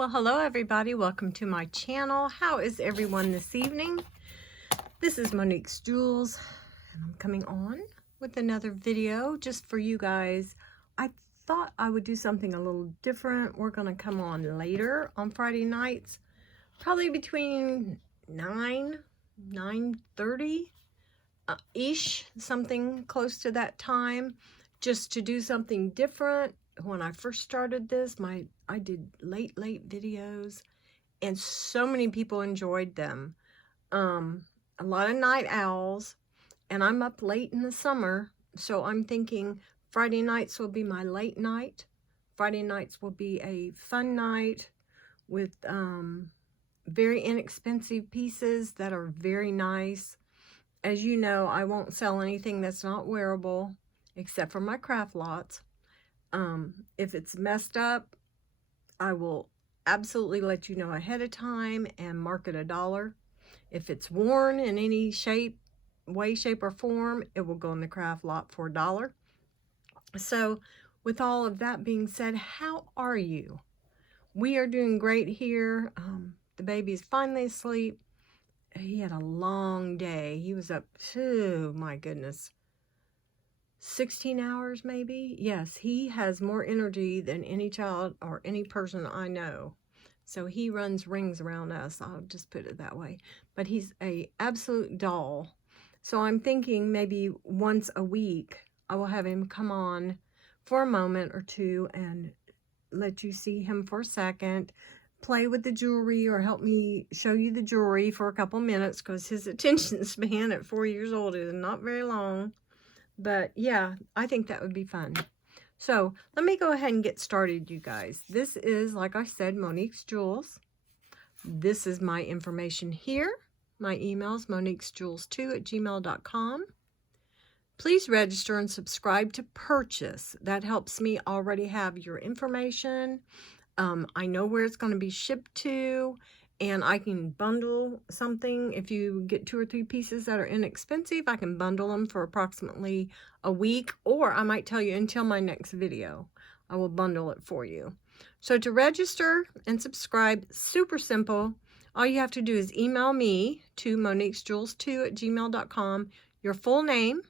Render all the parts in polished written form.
Well, hello everybody. Welcome to my channel. How is everyone this evening? This is Monique's Jewels, and I'm coming on with another video just for you guys. I thought I would do something a little different. We're going to come on later on Friday nights, probably between 9:30 ish, something close to that time, just to do something different. When I first started this, I did late videos, and so many people enjoyed them. A lot of night owls, and I'm up late in the summer, so I'm thinking Friday nights will be my late night. Friday nights will be a fun night with very inexpensive pieces that are very nice. As you know, I won't sell anything that's not wearable except for my craft lots. If it's messed up, I will absolutely let you know ahead of time and mark it $1. If it's worn in any way, shape, or form, it will go in the craft lot for $1. So with all of that being said, how are you? We are doing great here. The baby's finally asleep. He had a long day. He was up, oh my goodness, 16 hours maybe. Yes, he has more energy than any child or any person I know. So he runs rings around us, I'll just put it that way. But he's a absolute doll. So I'm thinking maybe once a week I will have him come on for a moment or two and let you see him for a second, play with the jewelry, or help me show you the jewelry for a couple minutes, because his attention span at 4 years old is not very long. But yeah, I think that would be fun. So let me go ahead and get started, you guys. This is, like I said, Monique's Jewels. This is my information here. My email is moniquesjewels2@gmail.com. Please register and subscribe to purchase. That helps me already have your information. I know where it's going to be shipped to, and I can bundle something. If you get 2 or 3 pieces that are inexpensive, I can bundle them for approximately a week, or I might tell you until my next video. I will bundle it for you. So to register and subscribe, super simple. All you have to do is email me to moniquesjewels2@gmail.com, your full name,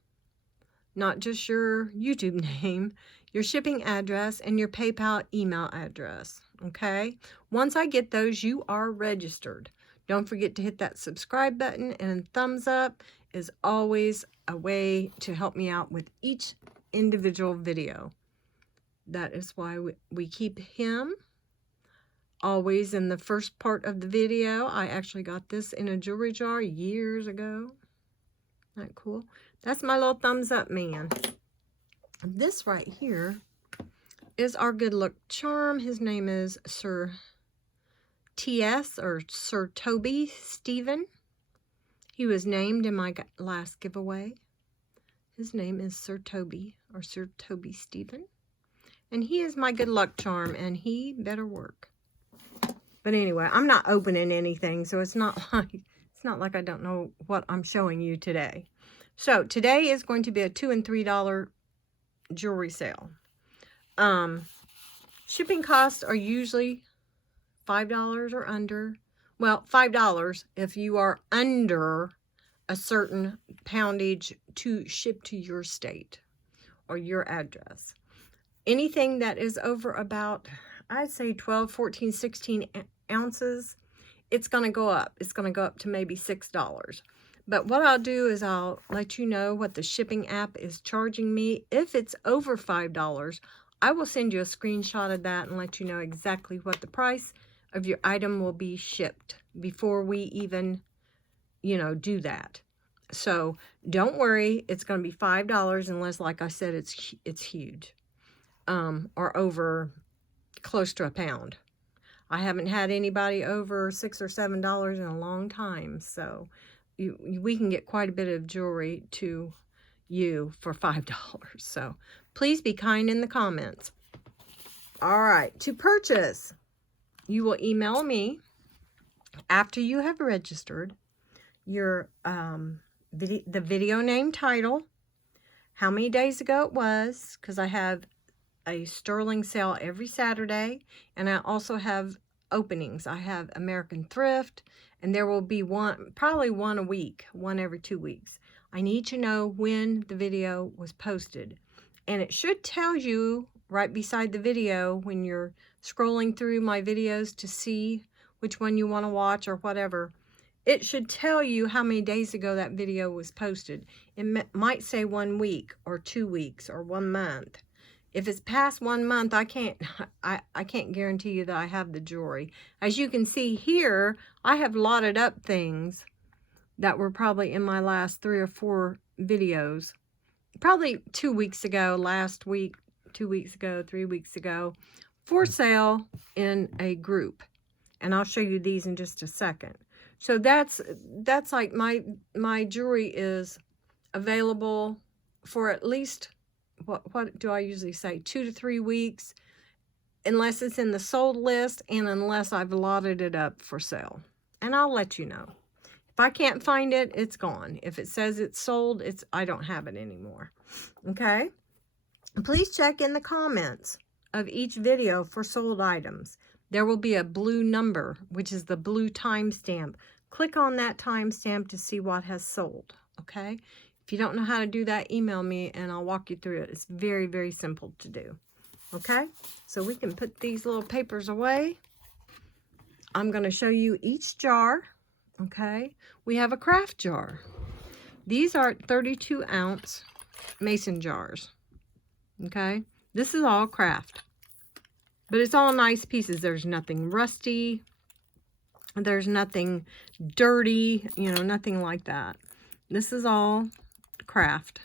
not just your YouTube name, your shipping address, and your PayPal email address. Okay? Once I get those, you are registered. Don't forget to hit that subscribe button, and thumbs up is always a way to help me out with each individual video. That is why we keep him always in the first part of the video. I actually got this in a jewelry jar years ago. Isn't that cool? That's my little thumbs up man. This right here is our good luck charm. His name is Sir T.S. or Sir Toby Stephen. He was named in my last giveaway. His name is Sir Toby or Sir Toby Stephen. And he is my good luck charm, and he better work. But anyway, I'm not opening anything, so it's not like I don't know what I'm showing you today. So today is going to be a $2 and $3 jewelry sale. Shipping costs are usually $5 or under. Well, $5 if you are under a certain poundage to ship to your state or your address. Anything that is over about, I'd say 12, 14, 16 ounces, it's going to go up. It's going to go up to maybe $6. But what I'll do is I'll let you know what the shipping app is charging me. If it's over $5, I will send you a screenshot of that and let you know exactly what the price of your item will be shipped before we even, do that. So don't worry, it's going to be $5 unless, like I said, it's huge, or over close to a pound. I haven't had anybody over $6 or $7 in a long time, so we can get quite a bit of jewelry to you for $5. So please be kind in the comments. All right, to purchase, you will email me after you have registered your the video name title, how many days ago it was, because I have a sterling sale every Saturday, and I also have openings. I have American Thrift, and there will be one, probably one a week, one every 2 weeks. I need to know when the video was posted. And it should tell you right beside the video when you're scrolling through my videos to see which one you want to watch or whatever. It should tell you how many days ago that video was posted. It might say 1 week or 2 weeks or 1 month. If it's past 1 month, I can't guarantee you that I have the jewelry. As you can see here, I have lotted up things that were probably in my last 3 or 4 videos. Probably 2 weeks ago, last week, 2 weeks ago, 3 weeks ago, for sale in a group. And I'll show you these in just a second. So that's like my jewelry is available for at least, what do I usually say, 2 to 3 weeks, unless it's in the sold list and unless I've lotted it up for sale. And I'll let you know. If I can't find it, it's gone. If it says it's sold, I don't have it anymore. Okay? Please check in the comments of each video for sold items. There will be a blue number, which is the blue timestamp. Click on that timestamp to see what has sold. Okay? If you don't know how to do that, email me and I'll walk you through it. It's very, very simple to do. Okay? So we can put these little papers away. I'm going to show you each jar. Okay? We have a craft jar. These are 32 ounce mason jars. Okay? This is all craft. But it's all nice pieces. There's nothing rusty. There's nothing dirty. You know, nothing like that. This is all craft.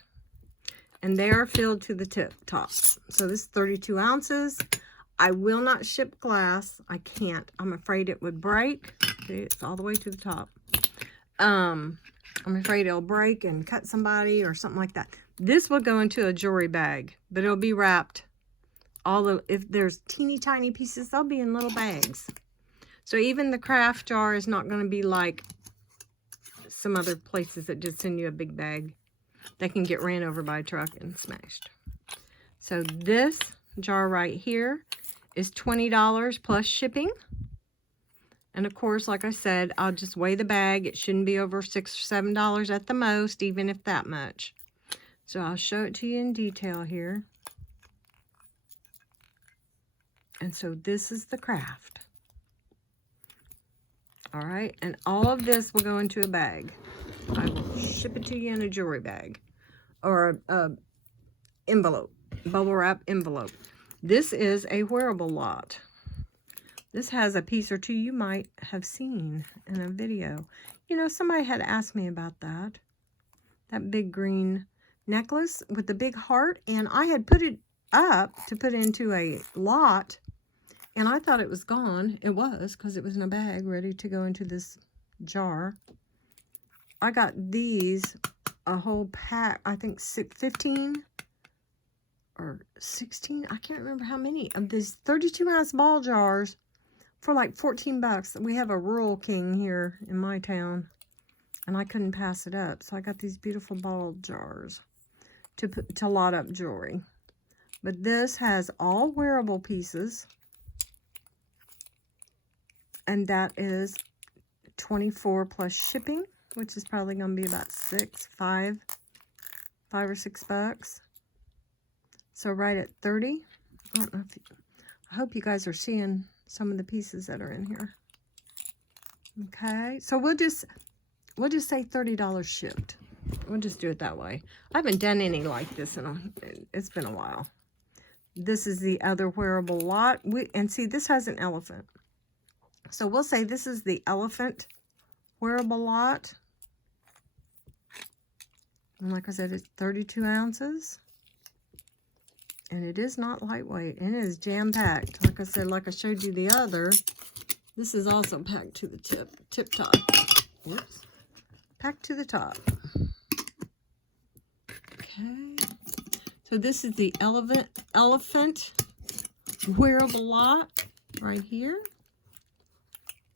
And they are filled to the top. So this is 32 ounces. I will not ship glass. I can't. I'm afraid it would break. See, it's all the way to the top. I'm afraid it'll break and cut somebody or something like that. This will go into a jewelry bag, but it'll be wrapped. If there's teeny tiny pieces, they'll be in little bags. So even the craft jar is not going to be like some other places that just send you a big bag that can get ran over by a truck and smashed. So this jar right here is $20 plus shipping. And of course, like I said, I'll just weigh the bag. It shouldn't be over $6 or $7 at the most, even if that much. So I'll show it to you in detail here. And so this is the craft. All right, and all of this will go into a bag. I will ship it to you in a jewelry bag or a envelope, bubble wrap envelope. This is a wearable lot. This has a piece or two you might have seen in a video. You know, somebody had asked me about that. That big green necklace with the big heart, and I had put it up to put into a lot, and I thought it was gone. It was, because it was in a bag ready to go into this jar. I got these, a whole pack, I think 15 or 16, I can't remember how many, of these 32 ounce ball jars for like 14 bucks. We have a Rural King here in my town, and I couldn't pass it up. So I got these beautiful ball jars to lot up jewelry. But this has all wearable pieces, and that is $24 plus shipping, which is probably going to be about five or six bucks. So right at 30. I don't know if I hope you guys are seeing some of the pieces that are in here. Okay, so we'll just say $30 shipped. We'll just do it that way. I haven't done any like this it's been a while. This is the other wearable lot. And see, this has an elephant. So we'll say this is the elephant wearable lot. And like I said, it's 32 ounces. And it is not lightweight. And it is jam-packed. Like I said, like I showed you the other, this is also packed to the tip top. Whoops. Packed to the top. Okay. So this is the elephant wearable lot right here.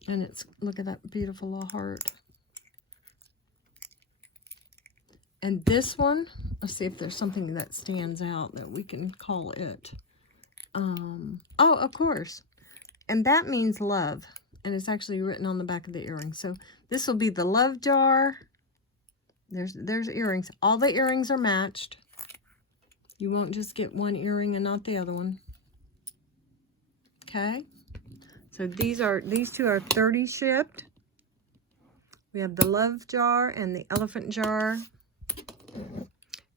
And it's, look at that beautiful little heart. And this one, let's see if there's something that stands out that we can call it. Oh, of course. and that means love. And it's actually written on the back of the earring. So this will be the love jar. There's earrings. All the earrings are matched. You won't just get one earring and not the other one. Okay. So these two are 30 shipped. We have the love jar and the elephant jar.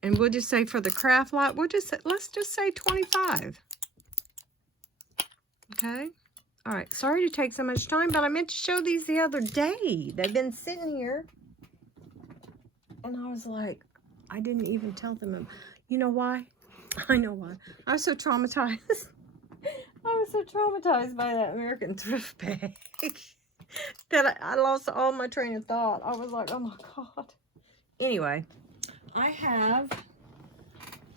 And we'll just say for the craft lot, let's just say 25. Okay. All right. Sorry to take so much time, but I meant to show these the other day. They've been sitting here. And I was like, I didn't even tell them. You know why? I know why. I was so traumatized. I was so traumatized by that American thrift bag that I lost all my train of thought. I was like, oh my God. Anyway, I have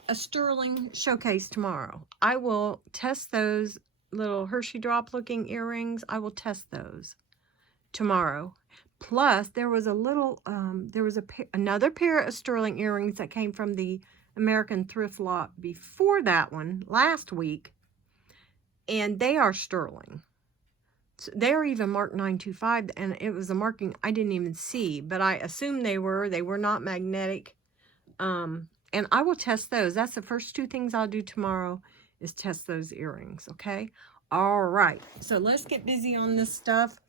a sterling showcase tomorrow. I will test those little Hershey drop looking earrings. I will test those tomorrow. Plus, there was a little, another pair of sterling earrings that came from the American thrift lot before that one last week. And they are sterling. So they are even marked 925, and it was a marking I didn't even see, but I assume they were. They were not magnetic. And I will test those. That's the first two things I'll do tomorrow is test those earrings, okay? All right. So let's get busy on this stuff.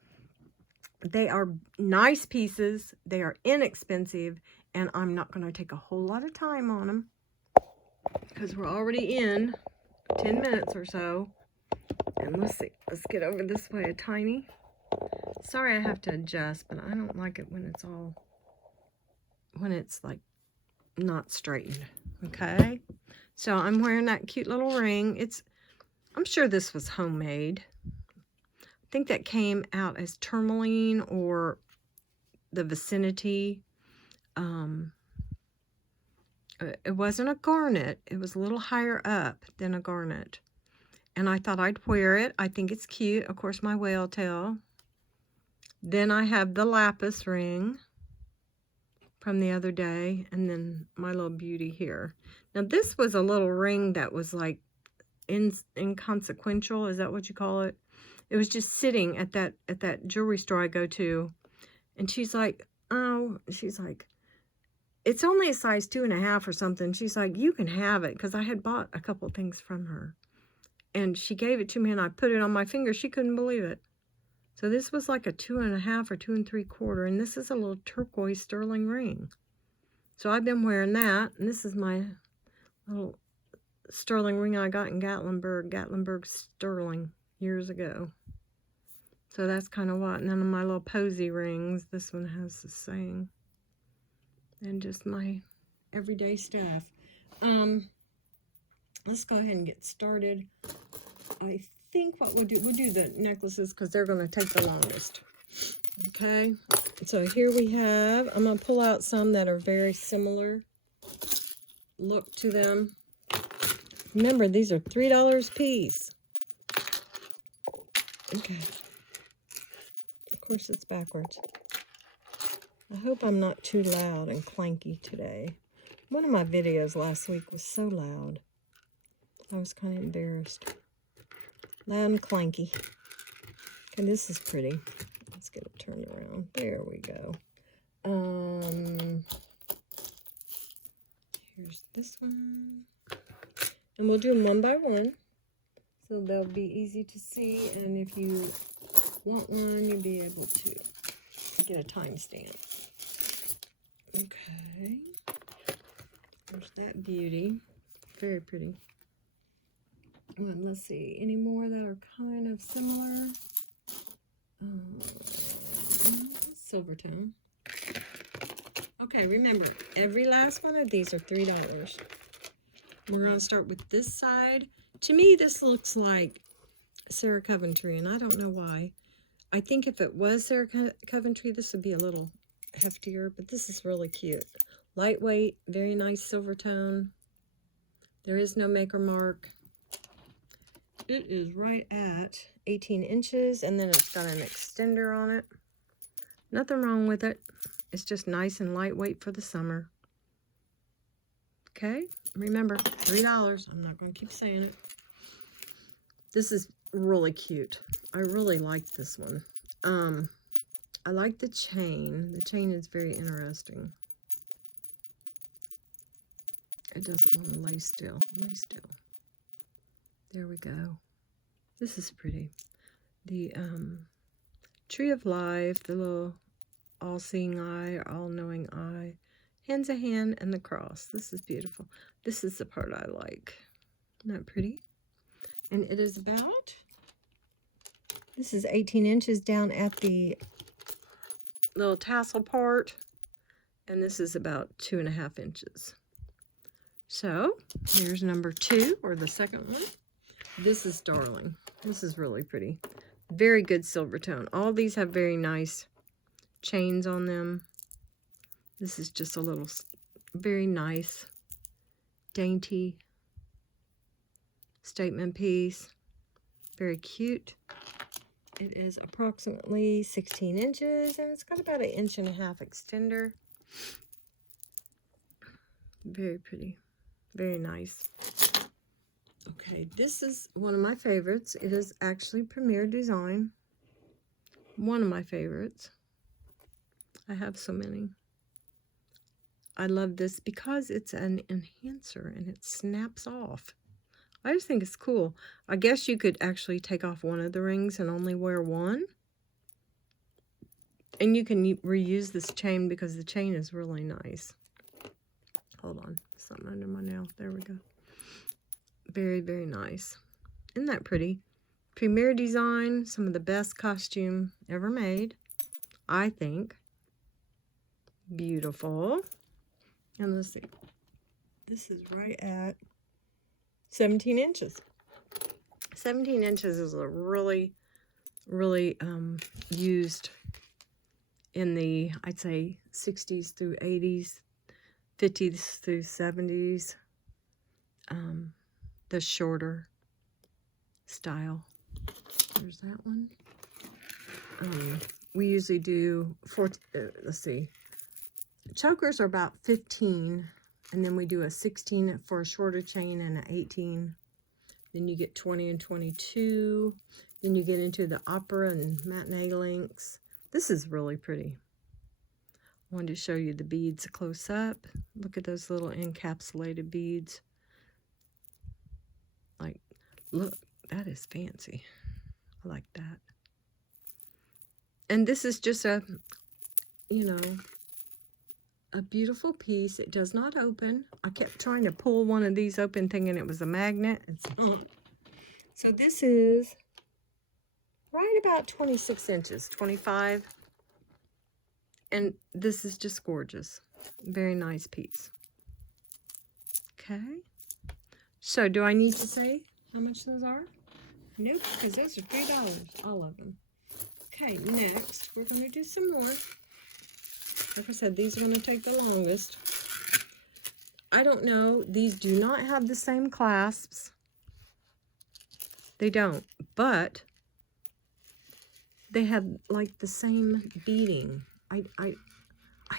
They are nice pieces. They are inexpensive, and I'm not going to take a whole lot of time on them because we're already in 10 minutes or so. And let's see. Let's get over this way a tiny. Sorry I have to adjust, but I don't like it when it's like not straightened. Okay? So I'm wearing that cute little ring. I'm sure this was homemade. I think that came out as tourmaline or the vicinity. It wasn't a garnet. It was a little higher up than a garnet. And I thought I'd wear it. I think it's cute. Of course, my whale tail. Then I have the lapis ring from the other day. And then my little beauty here. Now, this was a little ring that was like inconsequential. Is that what you call it? It was just sitting at that jewelry store I go to. And she's like, it's only a size 2.5 or something. She's like, you can have it. Because I had bought a couple things from her. And she gave it to me and I put it on my finger. She couldn't believe it. So this was like a 2.5 or 2 3/4. And this is a little turquoise sterling ring. So I've been wearing that. And this is my little sterling ring I got in Gatlinburg sterling years ago. So that's kind of what. And then my little posy rings. This one has the same. And just my everyday stuff. Let's go ahead and get started. I think what we'll do the necklaces because they're going to take the longest. Okay, so here we have, I'm going to pull out some that are very similar look to them. Remember, these are $3 a piece. Okay. Of course, it's backwards. I hope I'm not too loud and clanky today. One of my videos last week was so loud. I was kind of embarrassed. Loud and clanky. Okay, this is pretty. Let's get it turned around. There we go. Here's this one. And we'll do them one by one. So they'll be easy to see. And if you want one, you'll be able to get a timestamp. Okay. There's that beauty. Very pretty. Well, let's see. Any more that are kind of similar? Silver tone. Okay, remember, every last one of these are $3. We're going to start with this side. To me, this looks like Sarah Coventry, and I don't know why. I think if it was Sarah Coventry, this would be a little heftier, but this is really cute. Lightweight, very nice silver tone. There is no maker mark. It is right at 18 inches, and then it's got an extender on it. Nothing wrong with it. It's just nice and lightweight for the summer. Okay, remember, $3. I'm not going to keep saying it. This is really cute. I really like this one. I like the chain. The chain is very interesting. It doesn't want to lay still. Lay still. There we go. This is pretty. The Tree of Life, the little all-seeing eye, all-knowing eye, hands a hand, and the cross. This is beautiful. This is the part I like. Isn't that pretty? And it is about, this is 18 inches down at the little tassel part, and this is about 2.5 inches. So here's number 2, or the second one. This is darling. This is really pretty. Very good silver tone. All these have very nice chains on them. This is just a little, very nice, dainty statement piece. Very cute. It is approximately 16 inches, and it's got about 1.5 inch extender. Very pretty. Very nice. Okay, this is one of my favorites. It is actually Premier Design. One of my favorites. I have so many. I love this because it's an enhancer and it snaps off. I just think it's cool. I guess you could actually take off one of the rings and only wear one. And you can reuse this chain because the chain is really nice. Hold on. Something under my nail. There we go. Very, very nice. Isn't that pretty? Premier Design. Some of the best costume ever made, I think. Beautiful. And let's see. This is right at 17 inches. 17 inches is a really, really used in the, I'd say, 60s through 80s, 50s through 70s. The shorter style. There's that one. We usually do, let's see, chokers are about 15, and then we do a 16 for a shorter chain and an 18. Then you get 20 and 22. Then you get into the opera and matinee links. This is really pretty. I wanted to show you the beads close up. Look at those little encapsulated beads. Like, look, that is fancy. I like that. And this is just a, you know, a beautiful piece. It does not open. I kept trying to pull one of these open thinking it was a magnet. It's not. So this is right about 26 inches, 25. And this is just gorgeous. Very nice piece. Okay. So do I need to say how much those are? Nope, because those are $3, all of them. Okay, next we're going to do some more. Like I said, these are going to take the longest. I don't know. These do not have the same clasps. They don't. But they have like the same beading. I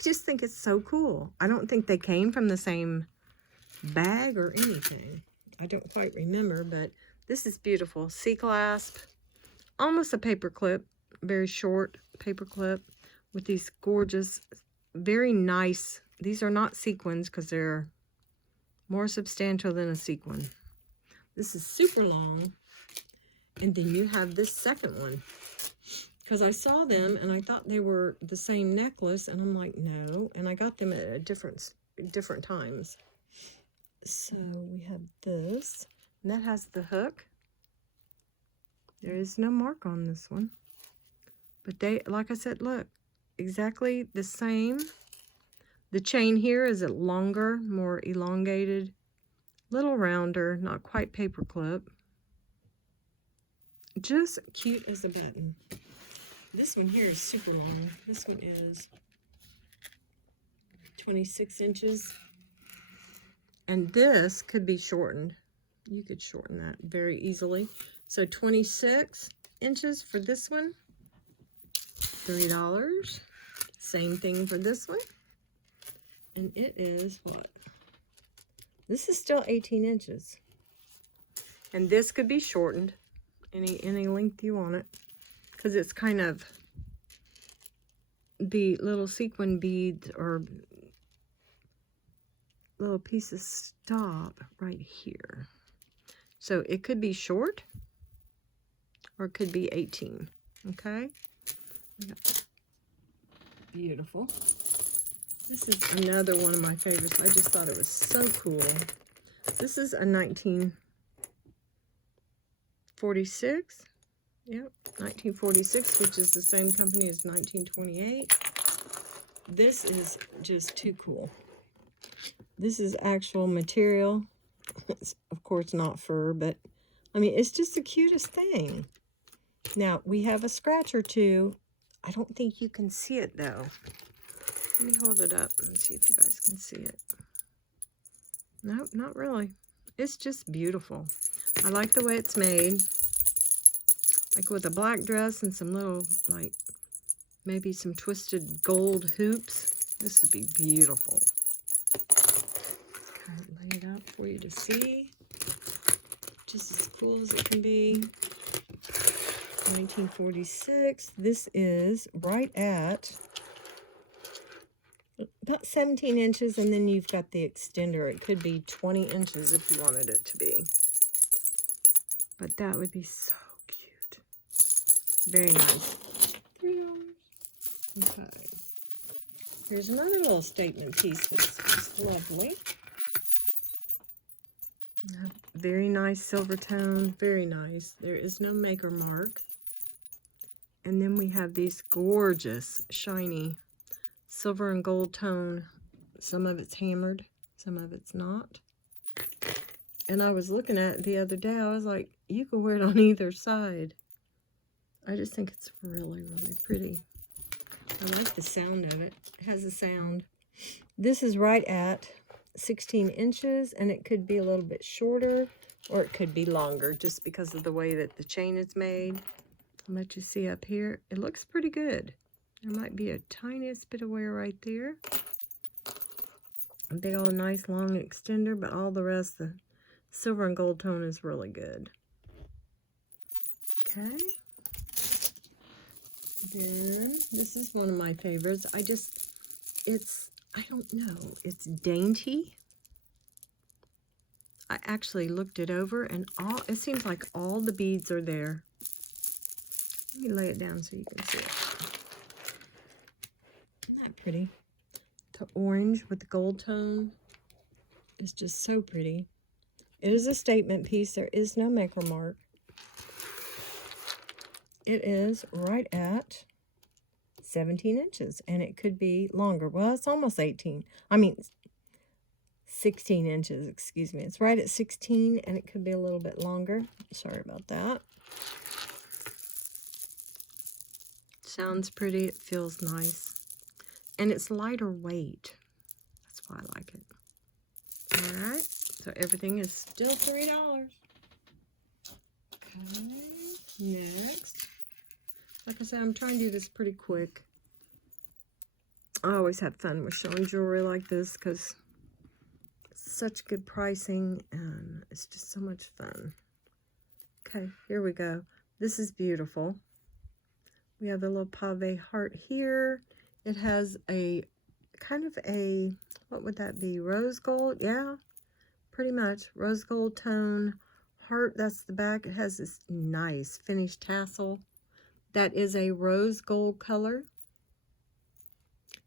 just think it's so cool. I don't think they came from the same bag or anything. I don't quite remember, but this is beautiful. C-clasp. Almost a paper clip. Very short paper clip with these gorgeous, very nice. These are not sequins because they're more substantial than a sequin. This is super long. And then you have this second one. Because I saw them and I thought they were the same necklace, and I'm like, no. And I got them at different times. So we have this, and that has the hook. There is no mark on this one. But they, like I said, look, exactly the same. The chain here is a longer, more elongated, little rounder, not quite paper clip. Just cute as a button. This one here is super long. This one is 26 inches. And this could be shortened. You could shorten that very easily. So 26 inches for this one. $3. Same thing for this one. And it is what? This is still 18 inches. And this could be shortened any length you want it, because it's kind of the little sequin beads or little pieces stop right here. So it could be short or it could be 18. Okay. Beautiful. This is another one of my favorites. I just thought it was so cool. This is a 1946. Yep, 1946, which is the same company as 1928. This is just too cool. This is actual material. It's, of course, not fur, but I mean, it's just the cutest thing. Now, we have a scratch or two. I don't think you can see it, though. Let me hold it up and see if you guys can see it. Nope, not really. It's just beautiful. I like the way it's made. Like with a black dress and some little, like, maybe some twisted gold hoops. This would be beautiful. Let's kind of lay it out for you to see. Just as cool as it can be. 1946. This is right at about 17 inches, and then you've got the extender. It could be 20 inches if you wanted it to be. But that would be so cute. Very nice. $3. Okay. Here's another little statement piece that's lovely. Very nice silver tone. Very nice. There is no maker mark. And then we have these gorgeous, shiny silver and gold tone. Some of it's hammered, some of it's not. And I was looking at it the other day. I was like, you could wear it on either side. I just think it's really, really pretty. I like the sound of it. It has a sound. This is right at 16 inches, and it could be a little bit shorter, or it could be longer, just because of the way that the chain is made. I'll let you see up here. It looks pretty good. There might be a tiniest bit of wear right there. A big old nice long extender, but all the rest, the silver and gold tone is really good. Okay. Then, this is one of my favorites. I don't know, it's dainty. I actually looked it over, and it seems like all the beads are there. Let me lay it down so you can see it. Isn't that pretty? The orange with the gold tone is just so pretty. It is a statement piece. There is no maker mark. It is right at 17 inches, and it could be longer. Well, it's almost 18. I mean, 16 inches, excuse me. It's right at 16, and it could be a little bit longer. Sorry about that. Sounds pretty. It feels nice. And it's lighter weight. That's why I like it. All right. So everything is still $3. Okay. Next. Like I said, I'm trying to do this pretty quick. I always have fun with showing jewelry like this because it's such good pricing and it's just so much fun. Okay, here we go. This is beautiful. We have the little pave heart here. It has a kind of a, what would that be? Rose gold? Yeah, pretty much. Rose gold tone heart. That's the back. It has this nice finished tassel. That is a rose gold color.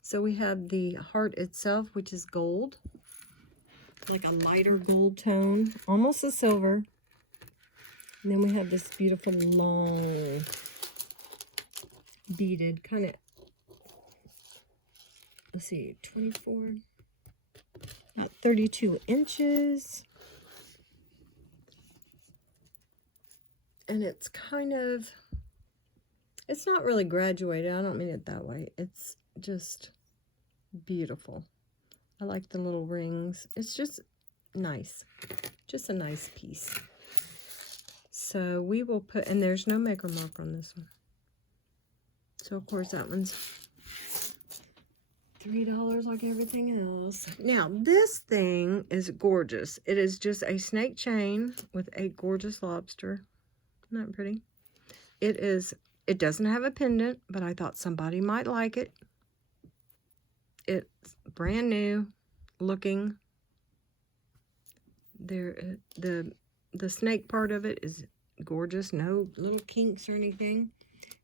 So we have the heart itself, which is gold. Like a lighter gold tone. Almost a silver. And then we have this beautiful long beaded kind of, let's see, 24, about 32 inches. And it's kind of, it's not really graduated. I don't mean it that way. It's just beautiful. I like the little rings. It's just nice. Just a nice piece. So we will put, and there's no maker mark on this one. So of course that one's $3 like everything else. Now this thing is gorgeous. It is just a snake chain with a gorgeous lobster. Isn't that pretty? It doesn't have a pendant, but I thought somebody might like it. It's brand new looking. There, the snake part of it is gorgeous. No little kinks or anything.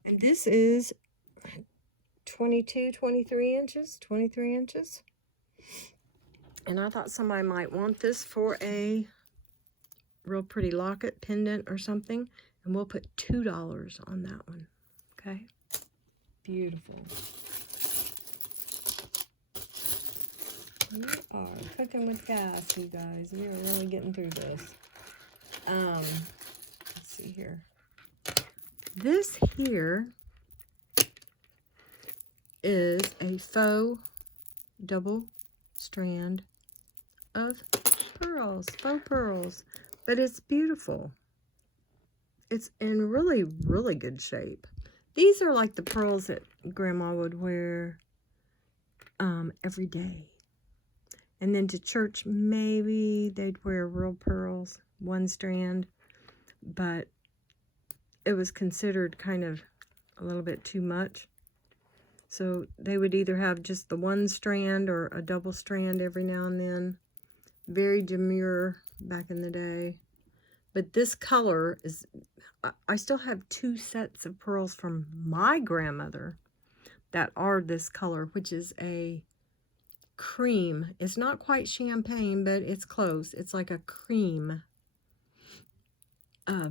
And this is 23 inches. And I thought somebody might want this for a real pretty locket, pendant, or something. And we'll put $2 on that one. Okay? Beautiful. We are cooking with gas, you guys. We are really getting through this. Let's see here. This here is a faux double strand of pearls, faux pearls, but it's beautiful. It's in really, really good shape. These are like the pearls that Grandma would wear every day. And then to church, maybe they'd wear real pearls, one strand, but it was considered kind of a little bit too much. So they would either have just the one strand or a double strand every now and then. Very demure back in the day. But this color is, I still have 2 sets of pearls from my grandmother that are this color, which is a cream. It's not quite champagne, but it's close. It's like a cream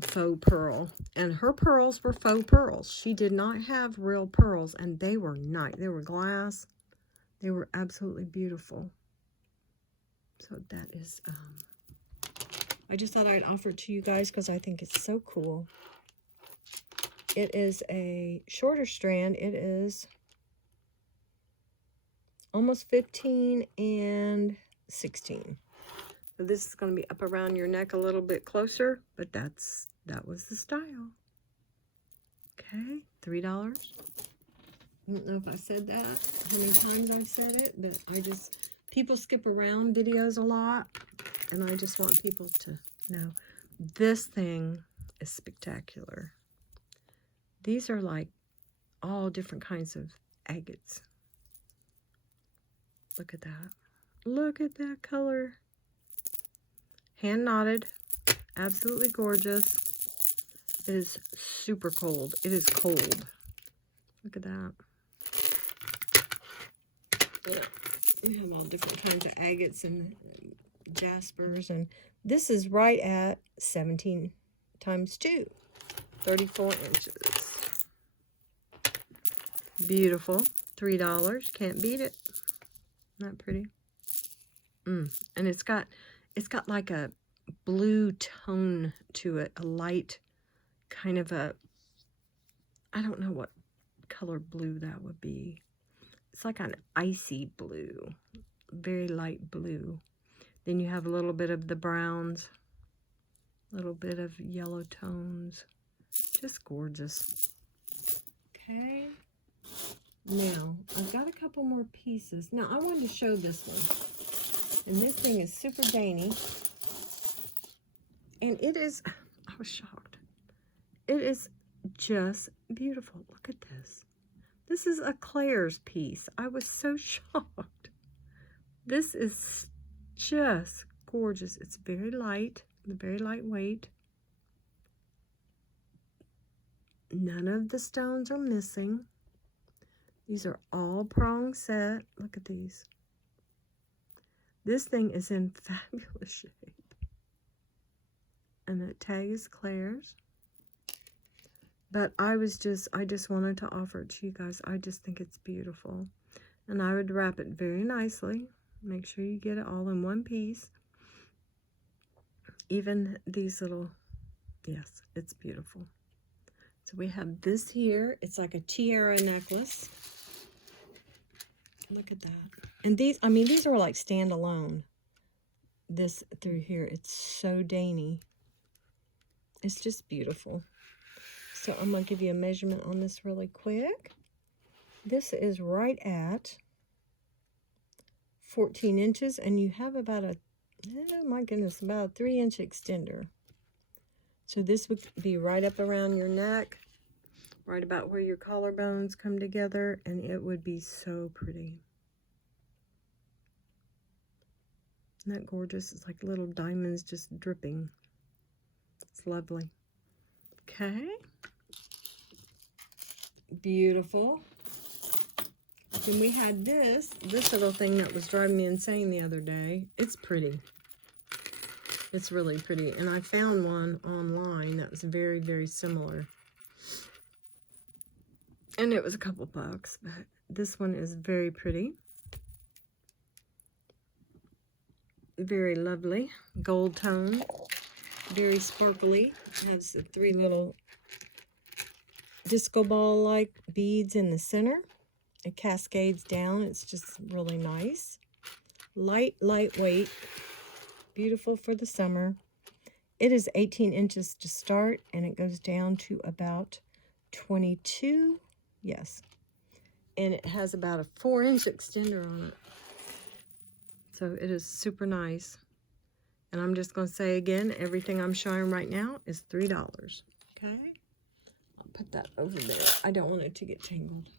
faux pearl. And her pearls were faux pearls. She did not have real pearls, and they were nice. They were glass. They were absolutely beautiful. So that is, I just thought I'd offer it to you guys because I think it's so cool. It is a shorter strand. It is almost 15 and 16. So this is going to be up around your neck a little bit closer, but that was the style. Okay, $3. I don't know if I said that, how many times I've said it, but people skip around videos a lot, and I just want people to know. This thing is spectacular. These are like all different kinds of agates. Look at that. Look at that color. Hand knotted. Absolutely gorgeous. It is super cold. It is cold. Look at that. Yeah. You have all different kinds of agates and jaspers. And this is right at 17 times 2. 34 inches. Beautiful. $3. Can't beat it. Not pretty. And it's got like a blue tone to it, a light kind of a, I don't know what color blue that would be. It's like an icy blue, very light blue. Then you have a little bit of the browns, a little bit of yellow tones. Just gorgeous. Okay. Now, I've got a couple more pieces. Now, I wanted to show this one. And this thing is super dainty. And it is, I was shocked. It is just beautiful. Look at this. This is a Claire's piece. I was so shocked. This is just gorgeous. It's very light, very lightweight. None of the stones are missing. These are all prong set. Look at these. This thing is in fabulous shape. And the tag is Claire's. But I just wanted to offer it to you guys. I just think it's beautiful. And I would wrap it very nicely. Make sure you get it all in one piece. Even these little, yes, it's beautiful. So we have this here. It's like a tiara necklace. Look at that. And these, I mean, these are like standalone. This through here, it's so dainty. It's just beautiful. So I'm going to give you a measurement on this really quick. This is right at 14 inches, and you have about a, oh my goodness, about a 3-inch extender. So this would be right up around your neck, right about where your collarbones come together, and it would be so pretty. Isn't that gorgeous? It's like little diamonds just dripping. It's lovely. Okay. Beautiful. Then we had this little thing that was driving me insane the other day. It's pretty. It's really pretty. And I found one online that was very, very similar. And it was a couple bucks, but this one is very pretty. Very lovely. Gold tone. Very sparkly. It has the 3 little disco ball-like beads in the center. It cascades down. It's just really nice. Lightweight. Beautiful for the summer. It is 18 inches to start, and it goes down to about 22. Yes. And it has about a 4-inch extender on it. So it is super nice. And I'm just going to say again, everything I'm showing right now is $3. Okay? I'll put that over there. I don't want it to get tangled.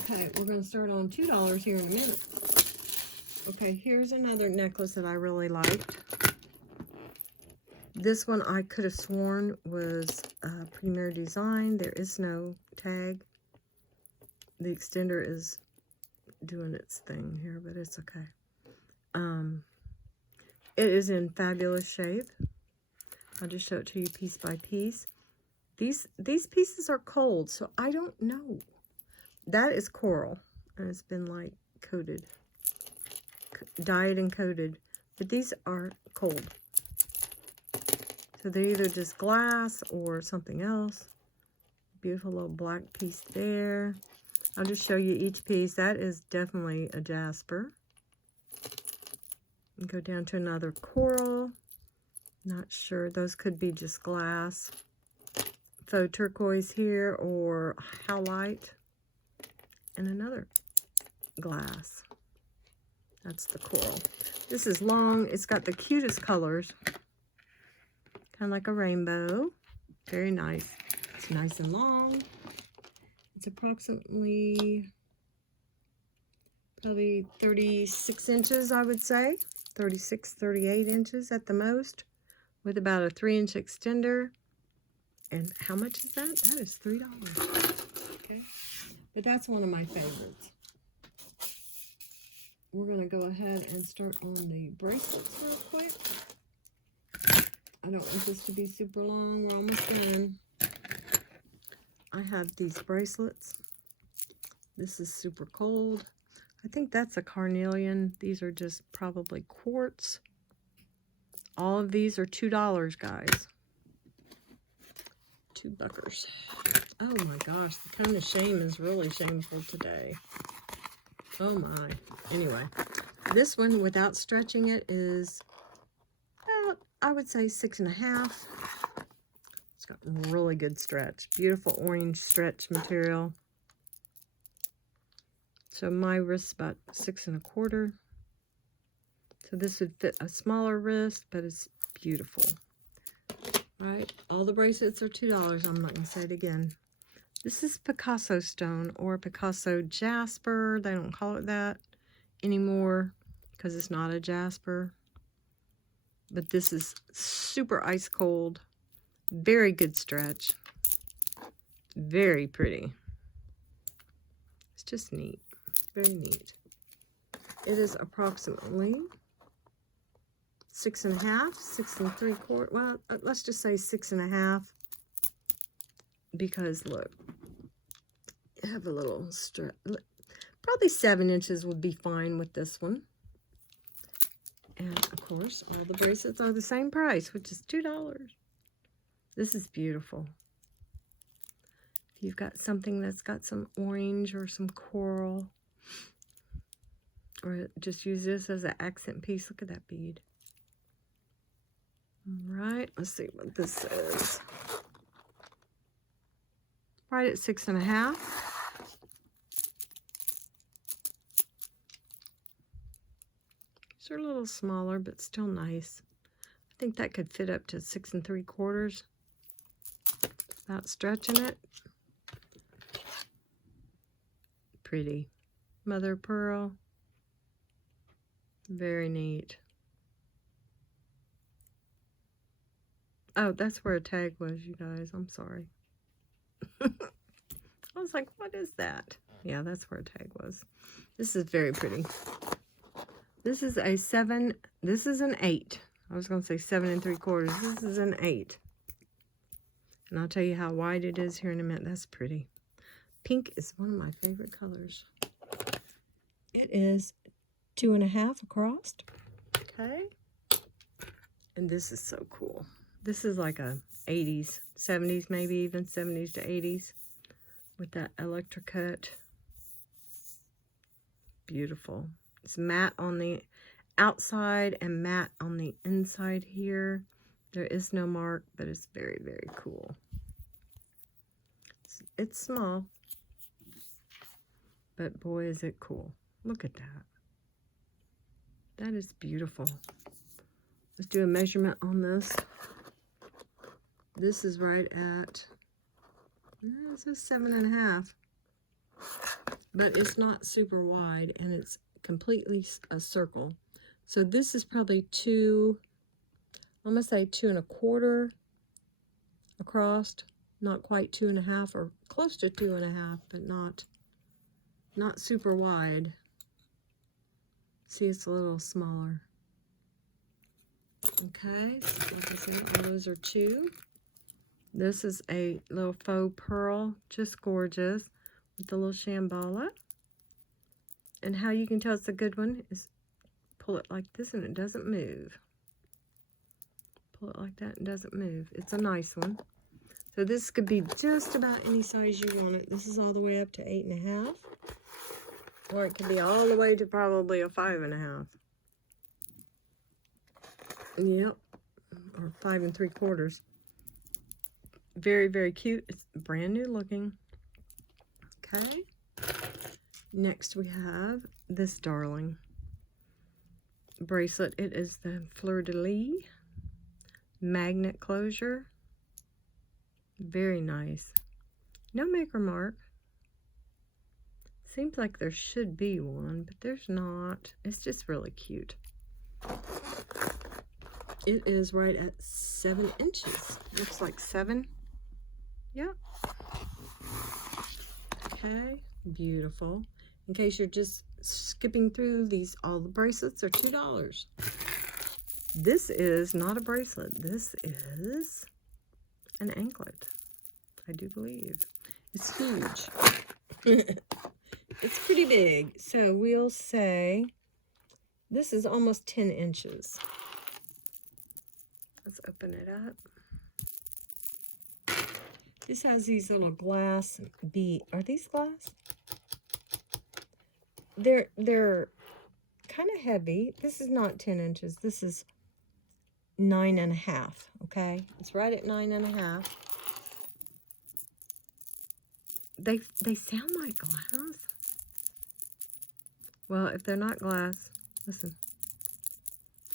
Okay, we're going to start on $2 here in a minute. Okay, here's another necklace that I really liked. This one I could have sworn was Premier Design. There is no tag. The extender is doing its thing here, but it's okay. It is in fabulous shape. I'll just show it to you piece by piece. These pieces are cold, so I don't know. That is coral, and it's been like coated, dyed and coated. But these are cold. So they're either just glass or something else. Beautiful little black piece there. I'll just show you each piece. That is definitely a jasper. And go down to another coral. Not sure. Those could be just glass. Faux turquoise here or howlite. And another glass. That's the coral. This is long. It's got the cutest colors. Kind of like a rainbow. Very nice. It's nice and long. It's approximately probably 36 inches, I would say. 36, 38 inches at the most. With about a 3-inch extender. And how much is that? That is $3. Okay. But that's one of my favorites. We're going to go ahead and start on the bracelets real quick. I don't want this to be super long. We're almost done. I have these bracelets. This is super cold. I think that's a carnelian. These are just probably quartz. All of these are $2, guys. $2. Oh my gosh, the kind of shame is really shameful today. Oh my. Anyway, this one without stretching it is about, I would say 6.5. It's got really good stretch. Beautiful orange stretch material. So my wrist's about 6.25. So this would fit a smaller wrist, but it's beautiful. Right, all the bracelets are $2. I'm not going to say it again. This is Picasso stone or Picasso jasper. They don't call it that anymore because it's not a jasper. But this is super ice cold. Very good stretch. Very pretty. It's just neat. Very neat. It is approximately 6.5, 6.75. Well, let's just say 6.5. Because look, I have a little strap. Probably 7 inches would be fine with this one. And of course, all the bracelets are the same price, which is $2. This is beautiful. If you've got something that's got some orange or some coral, or just use this as an accent piece. Look at that bead. All right, let's see what this says. Right at 6.5. These are a little smaller, but still nice. I think that could fit up to 6.75. without stretching it. Pretty. Mother of pearl. Very neat. Oh, that's where a tag was, you guys. I'm sorry. I was like, what is that? Yeah, that's where a tag was. This is very pretty. This is a 7. This is an 8. I was going to say 7 3/4. This is an 8. And I'll tell you how wide it is here in a minute. That's pretty. Pink is one of my favorite colors. It is 2.5 across. Okay. And this is so cool. This is like a 80s, 70s, maybe even 70s to 80s with that electric cut. Beautiful. It's matte on the outside and matte on the inside here. There is no mark, but it's very, very cool. It's small, but boy, is it cool. Look at that. That is beautiful. Let's do a measurement on this. This is right at, this is 7.5, but it's not super wide, and it's completely a circle. So this is probably 2, I'm gonna say 2 1/4 across, not quite 2.5, or close to 2.5, but not super wide. See, it's a little smaller. Okay, so like I said, all those are 2. This is a little faux pearl, just gorgeous, with the little shambala. And how you can tell it's a good one is pull it like this and it doesn't move. Pull it like that and it doesn't move. It's a nice one. So this could be just about any size you want it. This is all the way up to 8.5. Or it could be all the way to probably a 5.5. Yep. Or 5 3/4. Very, very cute. It's brand new looking. Okay. Next we have this darling bracelet. It is the fleur-de-lis magnet closure. Very nice. No maker mark. Seems like there should be one, but there's not. It's just really cute. It is right at 7 inches. Looks like 7. Yep. Okay, beautiful. In case you're just skipping through these, all the bracelets are $2. This is not a bracelet. This is an anklet, I do believe. It's huge. It's pretty big. So we'll say this is almost 10 inches. Let's open it up. This has these little glass beads. Are these glass? They're kind of heavy. This is not 10 inches. This is 9.5. Okay, it's right at 9.5. They sound like glass. Well, if they're not glass, listen.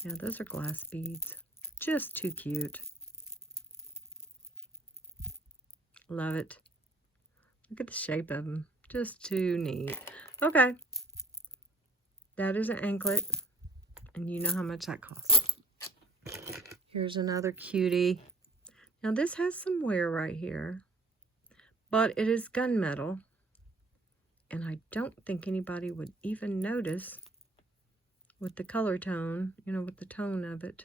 Yeah, those are glass beads. Just too cute. Love it. Look at the shape of them. Just too neat. Okay. That is an anklet. And you know how much that costs. Here's another cutie. Now this has some wear right here. But it is gunmetal. And I don't think anybody would even notice with the color tone, you know, with the tone of it.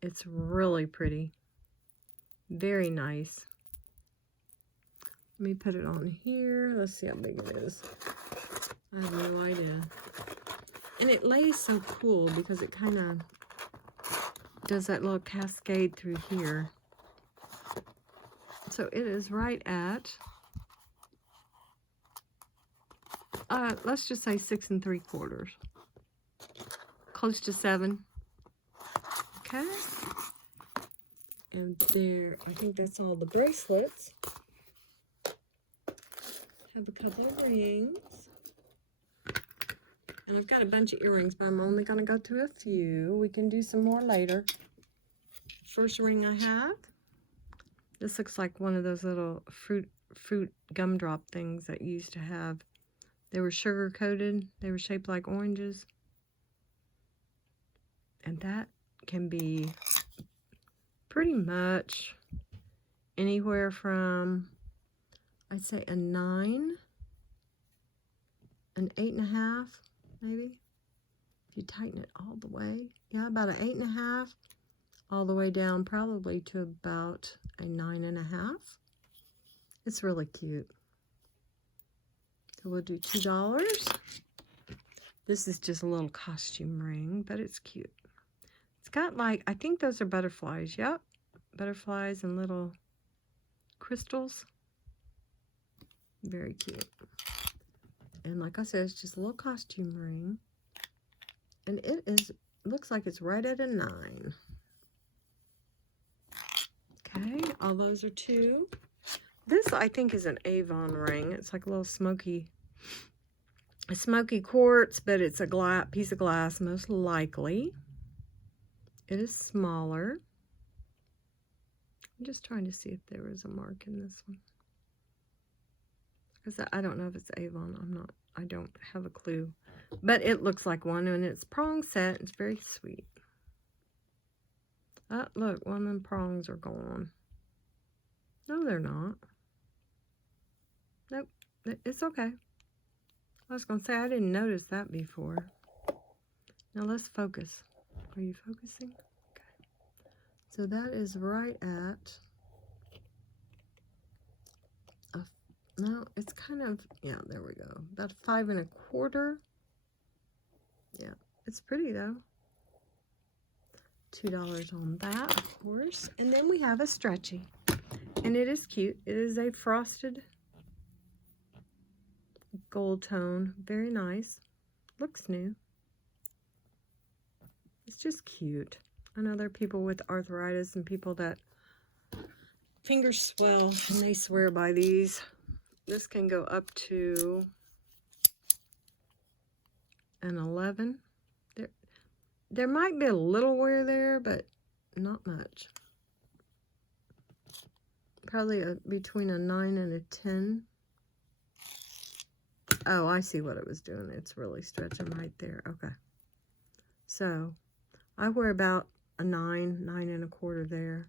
It's really pretty. Very nice. Let me put it on here. Let's see how big it is. I have no idea. And it lays so cool because it kind of does that little cascade through here. So it is right at, let's just say 6 3/4. Close to 7. Okay. And there, I think that's all the bracelets. Have a couple of rings. And I've got a bunch of earrings, but I'm only going to go through a few. We can do some more later. First ring I have This looks like one of those little fruit gumdrop things that you used to have. They were sugar coated. They were shaped like oranges. And that can be pretty much anywhere from, I'd say, a 9, an 8.5, maybe. If you tighten it all the way. Yeah, about an 8.5, all the way down probably to about a 9.5. It's really cute. So we'll do $2. This is just a little costume ring, but it's cute. It's got like, I think those are butterflies. Yep, butterflies and little crystals. Very cute. And like I said, it's just a little costume ring. And it looks like it's right at a 9. Okay, all those are 2. This, I think, is an Avon ring. It's like a little smoky quartz, but it's a piece of glass, most likely. It is smaller. I'm just trying to see if there was a mark in this one. Because I don't know if it's Avon. I don't have a clue. But it looks like one, and it's prong set. It's very sweet. Oh, look, one of them prongs are gone. No, they're not. Nope, it's okay. I was going to say, I didn't notice that before. Now let's focus. Are you focusing? Okay. So that is right at, no, it's kind of, yeah, there we go. About 5.25. Yeah, it's pretty though. $2 on that, of course. And then we have a stretchy. And it is cute. It is a frosted gold tone. Very nice. Looks new. It's just cute. I know there are people with arthritis and people that fingers swell and they swear by these. This can go up to an 11. There might be a little wear there, but not much. Probably between a 9 and a 10. Oh, I see what it was doing. It's really stretching right there. Okay. So, I wear about a 9, 9.25 there.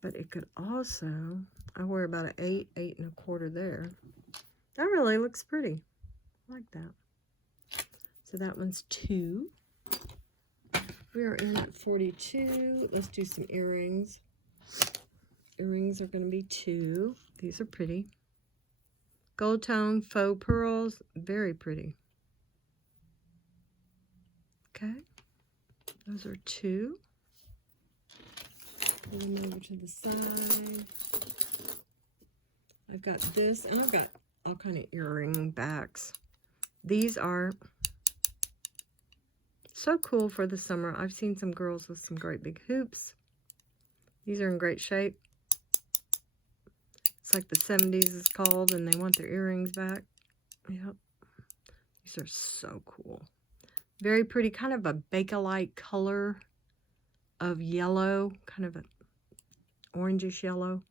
But it could also, I wear about an 8, 8.25 there. That really looks pretty. I like that. So that one's 2. We are in at 42. Let's do some earrings. Earrings are going to be 2. These are pretty. Gold tone faux pearls. Very pretty. Okay. Those are 2. Put them over to the side. I've got this, and I've got all kind of earring backs. These are so cool for the summer. I've seen some girls with some great big hoops. These are in great shape. It's like the 70s is called, and they want their earrings back. Yep. These are so cool. Very pretty, kind of a Bakelite color of yellow, kind of a orangish yellow.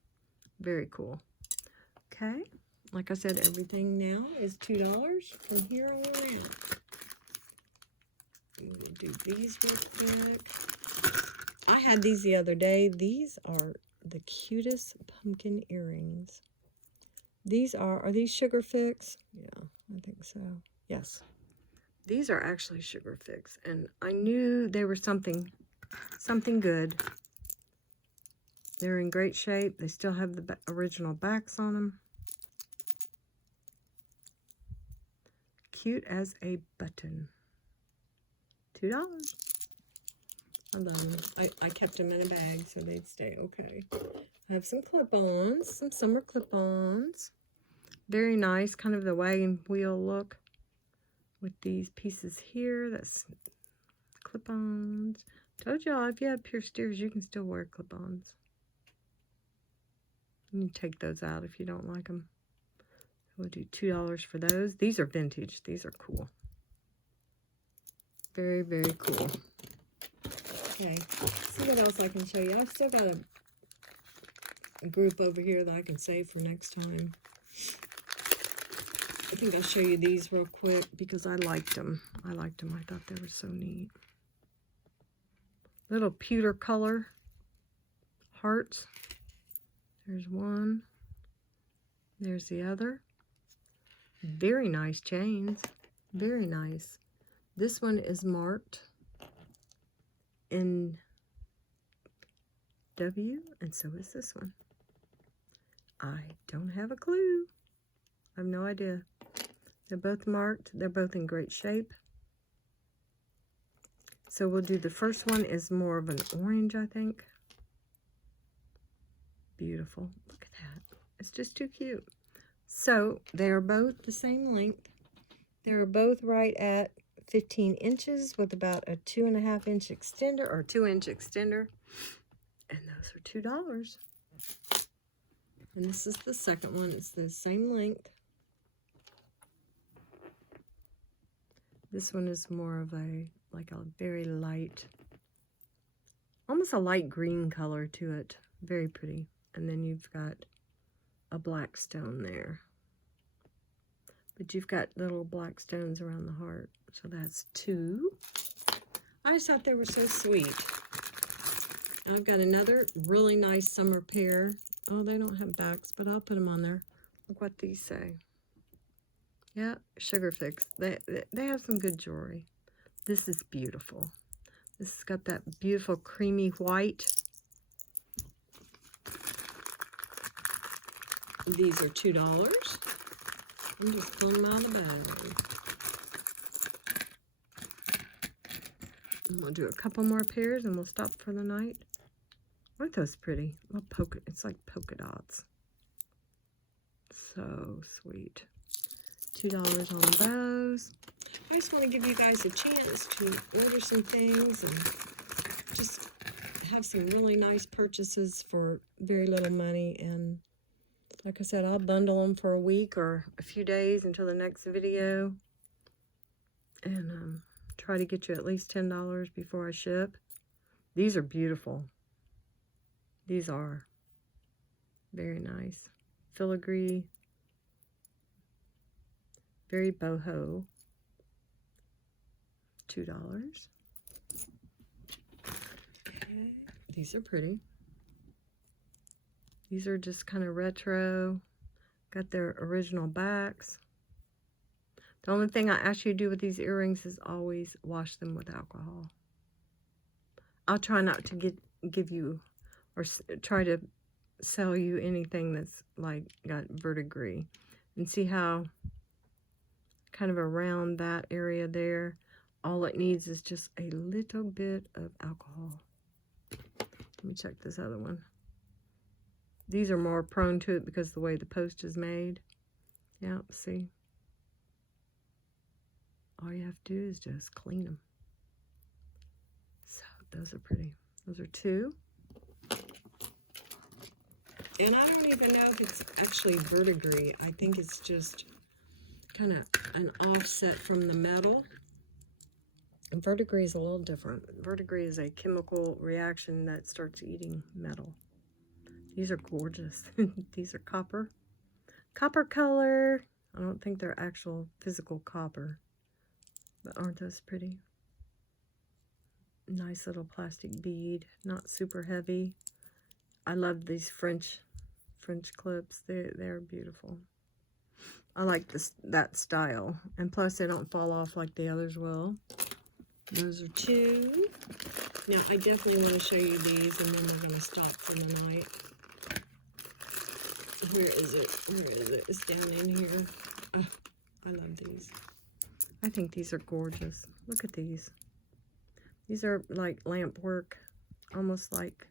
Very cool. Okay. Like I said, everything now is $2 from here on out. I'm going to do these real quick. I had these the other day. These are the cutest pumpkin earrings. These are these Sugar Fix? Yeah, I think so. Yes. These are actually Sugar Fix, and I knew they were something good. They're in great shape. They still have the original backs on them. Cute as a button. $2. I love them. I kept them in a bag so they'd stay okay. I have some clip-ons, some summer clip-ons. Very nice, kind of the wagon wheel look with these pieces here. That's clip-ons. Told y'all, if you have pierced ears, you can still wear clip-ons. You can take those out if you don't like them. We'll do $2 for those. These are vintage. These are cool. Very, very cool. Okay, let's see what else I can show you. I've still got group over here that I can save for next time. I think I'll show you these real quick because I liked them. I thought they were so neat. Little pewter color hearts. There's one. There's the other. Very nice chains. Very nice. This one is marked in W, and so is this one. I don't have a clue. I have no idea. They're both marked. They're both in great shape. So we'll do the first one is more of an orange, I think. Beautiful. Look at that. It's just too cute. So they're both the same length. They're both right at 15 inches with about a 2.5 inch extender or 2-inch extender. And those are $2. And this is the second one. It's the same length. This one is more of a, like a very light, almost a light green color to it. Very pretty. And then you've got a black stone there. But you've got little black stones around the heart. So that's 2. I just thought they were so sweet. I've got another really nice summer pair. Oh, they don't have backs, but I'll put them on there. Look what these say. Yeah, Sugar Fix. They have some good jewelry. This is beautiful. This has got that beautiful creamy white. These are $2. I'm just pulling them out of the bag. And we'll do a couple more pairs and we'll stop for the night. Aren't those pretty? Well, it's like polka dots. So sweet. $2 on those. I just want to give you guys a chance to order some things and just have some really nice purchases for very little money. And like I said, I'll bundle them for a week or a few days until the next video. And try to get you at least $10 before I ship. These are beautiful. These are very nice. Filigree. Very boho. $2. Okay. These are pretty. These are just kind of retro. Got their original backs. The only thing I ask you to do with these earrings is always wash them with alcohol. I'll try not to give you or try to sell you anything that's like got verdigris. And see how kind of around that area there, all it needs is just a little bit of alcohol. Let me check this other one. These are more prone to it because of the way the post is made. Yeah, see? All you have to do is just clean them. So those are pretty. Those are 2. And I don't even know if it's actually verdigris. I think it's just kind of an offset from the metal. And verdigris is a little different. Verdigris is a chemical reaction that starts eating metal. These are gorgeous. These are copper. Copper color. I don't think they're actual physical copper. But aren't those pretty? Nice little plastic bead. Not super heavy. I love these French clips. They're beautiful. I like that style. And plus they don't fall off like the others will. Those are 2. Now I definitely want to show you these and then we're going to stop for the night. Where is it? Where is it? It's down in here. Oh, I love these. I think these are gorgeous. Look at these. These are like lamp work. Almost like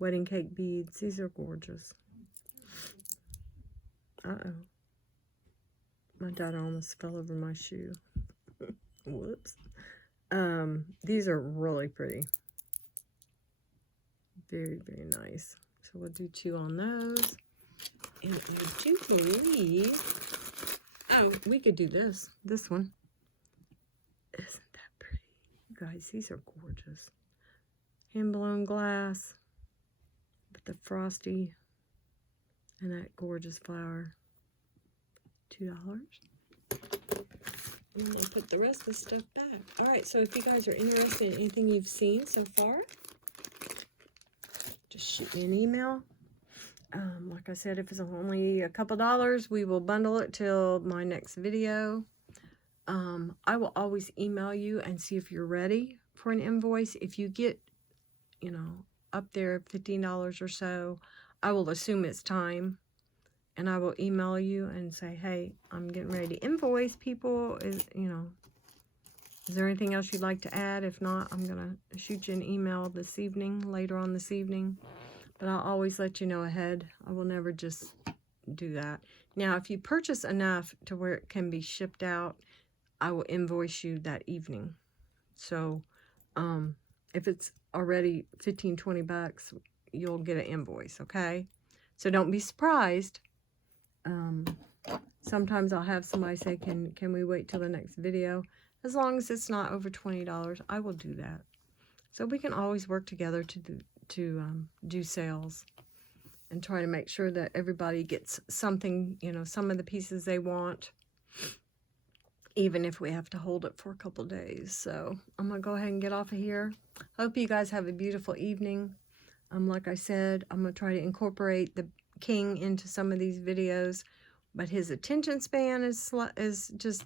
wedding cake beads. These are gorgeous. Uh-oh. My daughter almost fell over my shoe. Whoops. These are really pretty. Very, very nice. So we'll do 2 on those. And I do believe, oh, we could do this one. Isn't that pretty? You guys, these are gorgeous. Hand blown glass with the frosty And that gorgeous flower, $2. And I'll put the rest of the stuff back. Alright, so if you guys are interested in anything you've seen so far, just shoot me an email. Like I said, if it's only a couple dollars, we will bundle it till my next video. I will always email you and see if you're ready for an invoice. If you get, you know, up there $15 or so, I will assume it's time. And I will email you and say, hey, I'm getting ready to invoice people. Is there anything else you'd like to add? If not, I'm going to shoot you an email this evening, later on this evening. But I'll always let you know ahead. I will never just do that. Now, if you purchase enough to where it can be shipped out, I will invoice you that evening. So, if it's already 15, 20 bucks, you'll get an invoice, okay? So don't be surprised. Sometimes I'll have somebody say, can we wait till the next video? As long as it's not over $20, I will do that. So we can always work together to do sales and try to make sure that everybody gets something, you know, some of the pieces they want, even if we have to hold it for a couple days. So I'm going to go ahead and get off of here. Hope you guys have a beautiful evening. Like I said, I'm going to try to incorporate the king into some of these videos, but his attention span is just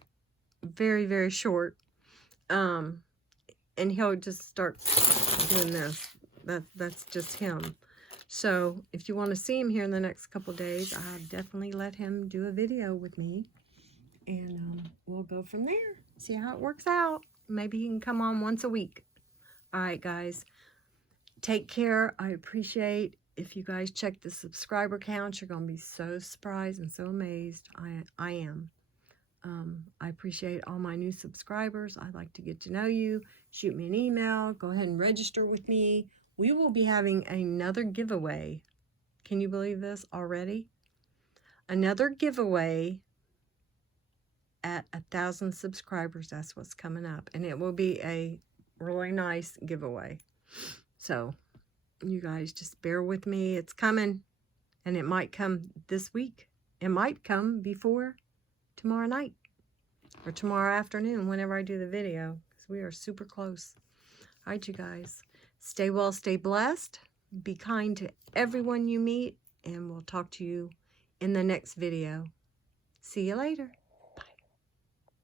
very, very short. And he'll just start doing this. That's just him. So if you want to see him here in the next couple days, I'll definitely let him do a video with me. And we'll go from there. See how it works out. Maybe he can come on once a week. All right, guys. Take care. I appreciate if you guys check the subscriber count. You're going to be so surprised and so amazed. I am. I appreciate all my new subscribers. I'd like to get to know you. Shoot me an email. Go ahead and register with me. We will be having another giveaway. Can you believe this already? Another giveaway at 1,000 subscribers. That's what's coming up. And it will be a really nice giveaway. So you guys just bear with me. It's coming. And it might come this week. It might come before tomorrow night or tomorrow afternoon whenever I do the video, because we are super close. All right, you guys. Stay well, stay blessed. Be kind to everyone you meet. And we'll talk to you in the next video. See you later.